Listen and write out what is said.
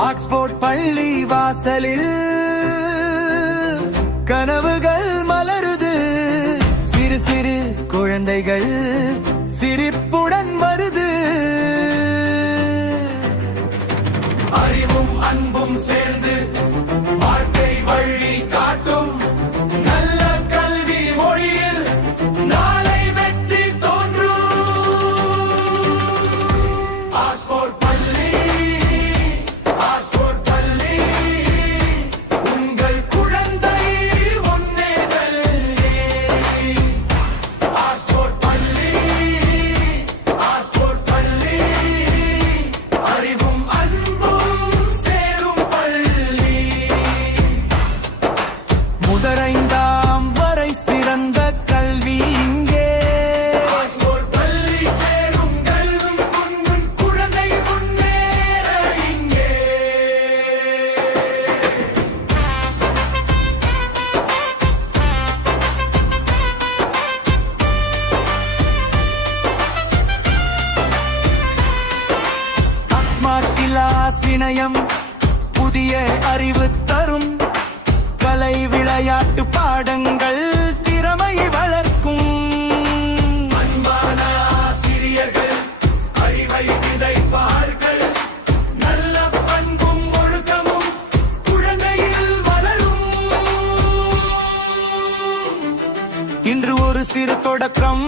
Oxford பள்ளி வாசலில் கனவுகள் மலருது. சிறு சிறு குழந்தைகள் சிரிப்புடன் வருது. அறிவும் அன்பும் சேர்ந்து வாழ்க்கை வழி காட்டும். நல்ல கல்வி மொழியில் நாளை வெற்றி தோன்றும். ஆக்ஸ்போர்ட் பள்ளி, ஆக்ஸ்போர்ட் பள்ளி, உங்கள் குழந்தை முன்னேறலே. ஆக்ஸ்போர்ட் பள்ளி, ஆக்ஸ்போர்ட் பள்ளி, அறிவும் அன்பும் சேரும் பள்ளி. முதலைந்தாம் வரை சிறந்த கல்வி இங்கே. ஆக்ஸ்போர்ட் பள்ளி சேருங்கள், உங்கள் குழந்தை முன்னேற இங்கே. ஸ்மார்ட் கிளாஸ் இணையம் புதிய அறிவு தரும். கலை விளையாட்டு பாடங்கள் திறமை வளர்க்கும். அன்பான ஆசிரியர்கள் அறிவை விதைப்பார்கள். நல்ல பண்பும் ஒழுக்கமும் குழந்தையில் வளரும். இன்று ஒரு சிறு தொடக்கம்